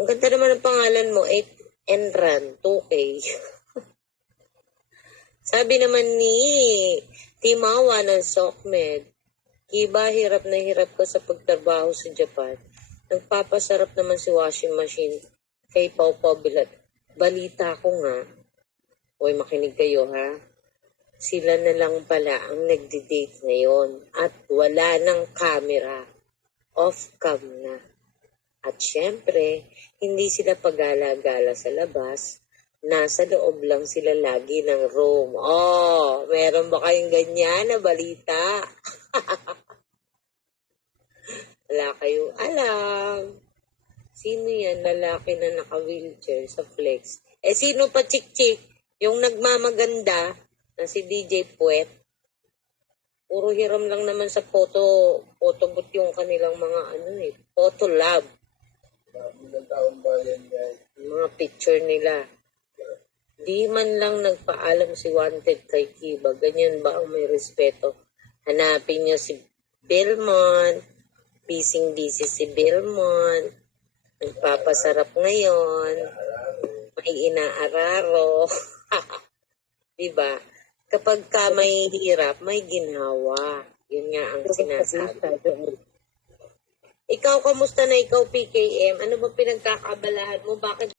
Ang ganda naman ng pangalan mo, 8 Enran, 2K. Sabi naman ni Timawa ng SOCMED, Kiba, hirap na hirap ka sa pagtrabaho sa Japan. Nagpapasarap naman si washing machine kay Pau Pau Bilat. Balita ko nga, huwag makinig kayo ha, sila na lang pala ang nagde-date ngayon at wala ng camera. Off-cam na. At syempre, hindi sila pagala-gala sa labas. Nasa loob lang sila lagi ng room. Oh, meron ba kayong ganyan na balita? Wala kayong alam. Sino yan? Lalaki na naka-wheelchair sa flex. Eh, sino pa chik-chik? Yung nagmamaganda na si DJ Puwet. Puro hiram lang naman sa photo booth yung kanilang mga photo lab. Mga picture nila. Di man lang nagpaalam si Wanted kay Kiba. Ganyan ba ang may respeto? Hanapin niyo si Belmont. Busy si Belmont. Nagpapasarap ngayon. May inaararo. Diba? Kapag ka may hirap, may ginawa. Yun nga ang sinasabi. Ikaw, kamusta na ikaw, PKM? Ano ba pinagkakabalahan mo? Bakit